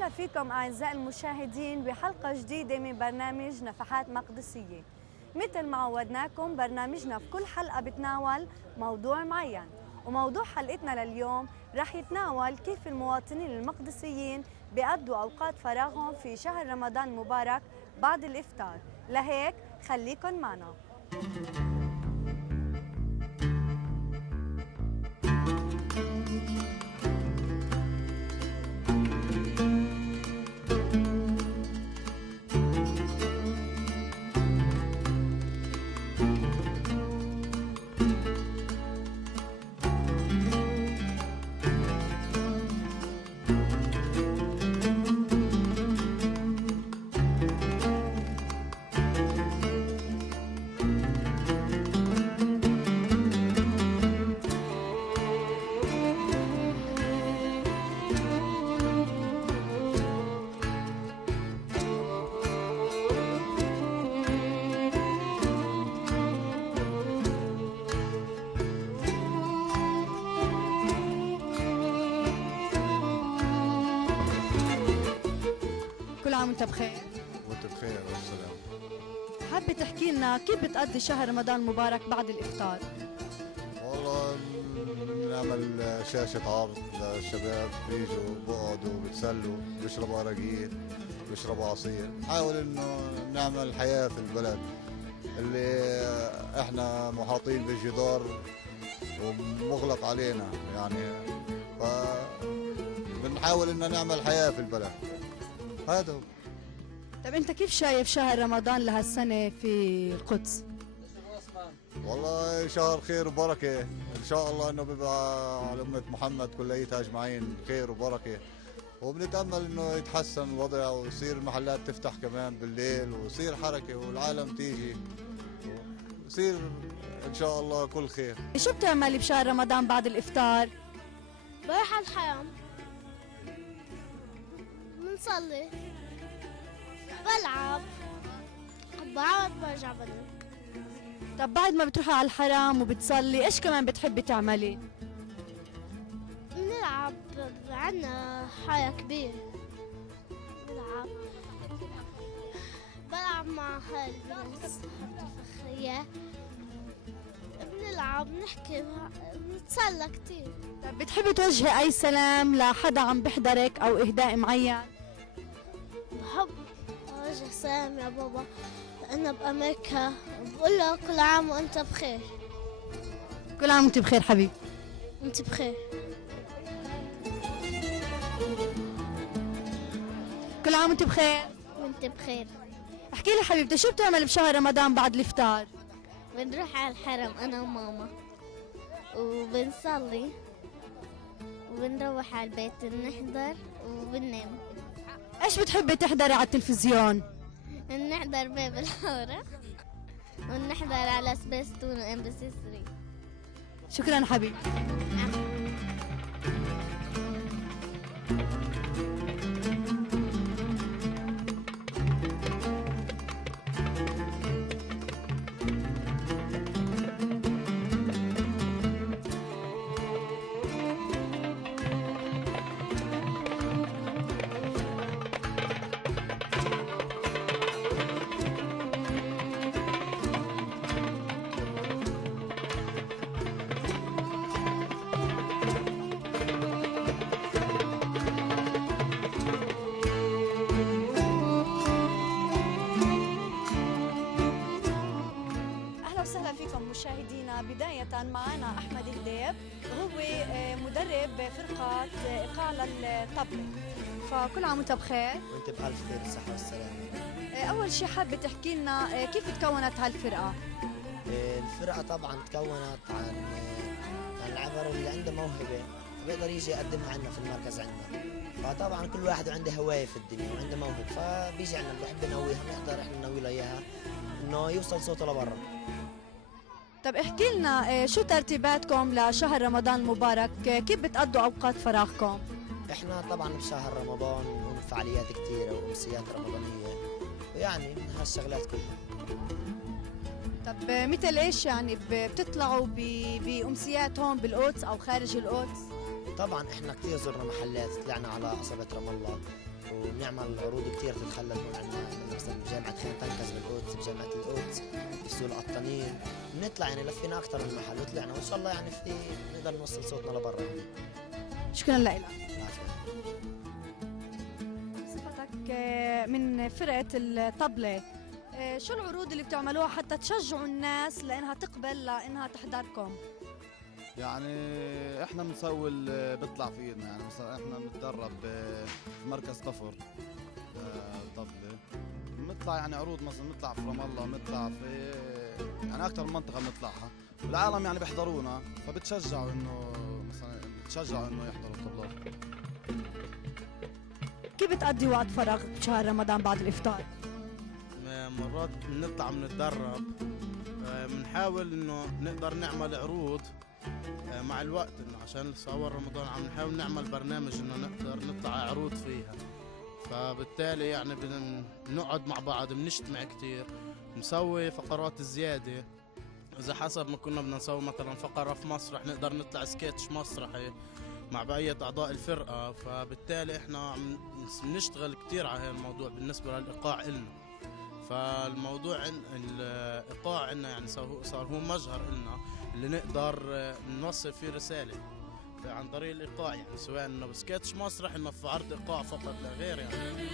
وسهلا فيكم أعزائي المشاهدين بحلقة جديدة من برنامج نفحات مقدسية. مثل ما عودناكم برنامجنا في كل حلقة بتناول موضوع معين، وموضوع حلقتنا لليوم رح يتناول كيف المواطنين المقدسيين بيقضوا أوقات فراغهم في شهر رمضان المبارك بعد الإفطار. لهيك خليكن معنا. كل عام وانت بخير. وانت بخير والسلام. حابة تحكي لنا كيف بتقضي شهر رمضان المبارك بعد الإفطار؟ والله بنعمل شاشة عرض للشباب، بيجوا بقعدوا بتسلوا، بيشربوا أراجيل، بيشربوا عصير. نحاول إنه نعمل حياة في البلد اللي إحنا محاطين بالجدار ومغلق علينا، يعني بنحاول إنه نعمل حياة في البلد. هذا هو. طب أنت كيف شايف شهر رمضان لهالسنة في القدس؟ والله شهر خير وبركة إن شاء الله، إنه بيبقى على أمة محمد كليتها أجمعين خير وبركة، وبنتأمل إنه يتحسن الوضع ويصير المحلات تفتح كمان بالليل ويصير حركة والعالم تيجي ويصير إن شاء الله كل خير. شو بتعملي بشهر رمضان بعد الإفطار؟ بروح على الحرم، بنصلي، بلعب، بقعد برجع بنام. طب بعد ما بتروحي على الحرم وبتصلي ايش كمان بتحبي تعملي؟ بنلعب، عنا حارة كبير، بلعب مع هالناس الفخرية، بنلعب، نحكي، بنتسلى كتير. طب بتحبي توجهي أي سلام لحدا عم بحضرك أو إهداء معين؟ بحب أوجه سلام يا بابا، أنا بأمريكا، بقول له كل عام وأنت بخير. كل عام وأنت بخير حبيبي. أنت بخير. كل عام وأنت بخير. وأنت بخير. احكي لي حبيبتي شو بتعمل بشهر رمضان بعد الإفطار؟ بنروح على الحرم أنا وماما وبنصلي وبنروح على البيت نحضر وبننام. ايش بتحبي تحضري على التلفزيون؟ نحضر باب الحارة ونحضر على سبيستون وام بي سي 3. شكرا حبيبي. وسهلا فيكم مشاهدينا. بداية معنا أحمد هديب، هو مدرب فرقة إيقاع للطبلة. فكل عام وأنت بخير. وأنت بألف خير والصحة والسلامة. أول شيء حابة تحكي لنا كيف تكونت هالفرقة؟ الفرقة طبعا تكونت عن العبر اللي عنده موهبة بيقدر يجي يقدمها عنا في المركز عندنا. فطبعا كل واحد عنده هواية في الدنيا وعنده موهبة، فبيجي عنا بنحب نقويها، بنقدر احنا نقوي له اياها انه يوصل صوته لبرا. طب احكي لنا شو ترتيباتكم لشهر رمضان المبارك؟ كيف بتقضوا اوقات فراغكم؟ احنا طبعا بشهر رمضان بنقوم بفعاليات كثيرة وامسيات رمضانية ويعني من هالشغلات كلها. طب مثل ايش يعني بتطلعوا بامسيات هون بالقدس او خارج القدس؟ طبعا احنا كثير زرنا محلات، طلعنا على قصبة رام الله وبنعمل عروض كتير تتخلل هون عندنا مثلا بجامعة خان تنكز بالقدس، بجامعة القدس، بسوق القطانين. بنطلع يعني لفينا أكثر من محل وطلعنا وإن شاء الله يعني في نقدر نوصل صوتنا لبرا هون. شكرا لك. العافية. صفتك من فرقة الطبلة، شو العروض اللي بتعملوها حتى تشجعوا الناس لأنها تقبل لأنها تحضركم؟ يعني احنا بنسوي اللي بيطلع فينا، يعني مثلا احنا بنتدرب في مركز طفر طبلة، بنطلع يعني عروض مثلا بنطلع في رام الله، بنطلع في يعني اكثر من منطقة بنطلعها، والعالم يعني بيحضرونا فبتشجعوا انه مثلا بتشجعوا انه يحضروا الطبلات. كيف بتقضي وقت فراغ بشهر رمضان بعد الإفطار؟ مرات بنطلع بنتدرب، بنحاول انه نقدر نعمل عروض مع الوقت، انه عشان صور رمضان عم نحاول نعمل برنامج انه نقدر نطلع عروض فيها، فبالتالي يعني بنقعد مع بعض، بنجتمع كتير، نسوي فقرات زيادة. إذا حسب ما كنا بدنا نسوي مثلا فقرة في مسرح نقدر نطلع سكيتش مسرحي مع بقية أعضاء الفرقة، فبالتالي إحنا بنشتغل كتير على هذا الموضوع بالنسبة للإيقاع إلنا. فالموضوع الإيقاع عنا يعني صار هو مجهر إلنا اللي نقدر نوصل فيه رسالة عن طريق الإيقاع، يعني سواء إنه بسكيتش مسرح إنه في عرض إيقاع فقط لا غير يعني.